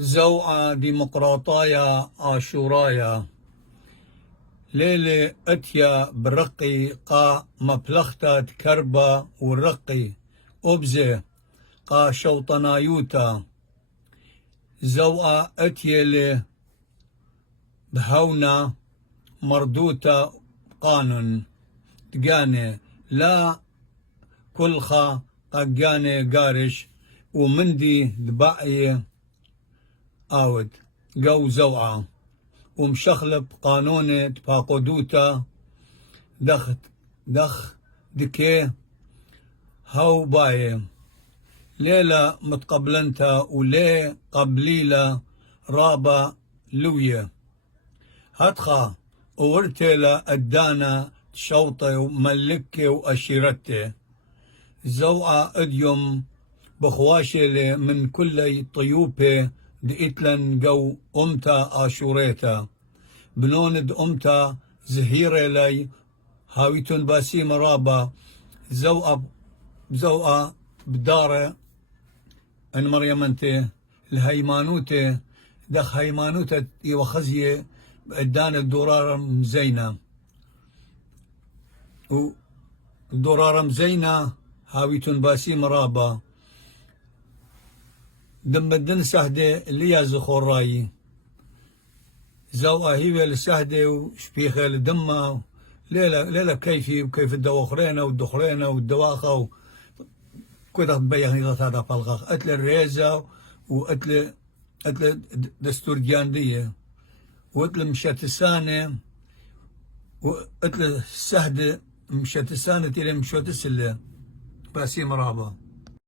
زوعة ديمقراطايا آشورايا ليلة أتيا برقي قا مبلغتا تكربا والرقي أبزة قا شوطنايوتا زوعة أتيا لي بهونا مردوتا قانون تقاني لا كلخا قاني قارش ومندي دبعي آود قو زوعة ومشخلب قانوني تفاقدوتا دخ دكي هاو باي ليلة متقبلنتا ولي قبليلة رابا لوية هتخا وورتيلا الدانا تشوطي وملكي وأشيرتي زوعة اديوم بخواشي من كل طيوبي دئتلن جو أمتا آشوريتا بنوند أمتا زهيري لي هاويتون باسي مرابا زوء بدارة ان مريمنتي الهيمانوتي دخ هيمانوتة وخزية ادان الدرارة مزينة ودرارة مزينة هاويتون باسي مرابا دم بدن سهدة اللي يزخور راي زوء هيوة السهدة وشبيخة لدمها ليلة كيفي وكيف الدواخرينة والدخرينة والدواخة كده تبين هذا فالغاخ قتل الريزة وقتل دستور جاندية وقتل مشاتسانة وقتل السهدة مشاتسانة تيلي مشوتسلة باسي مرابا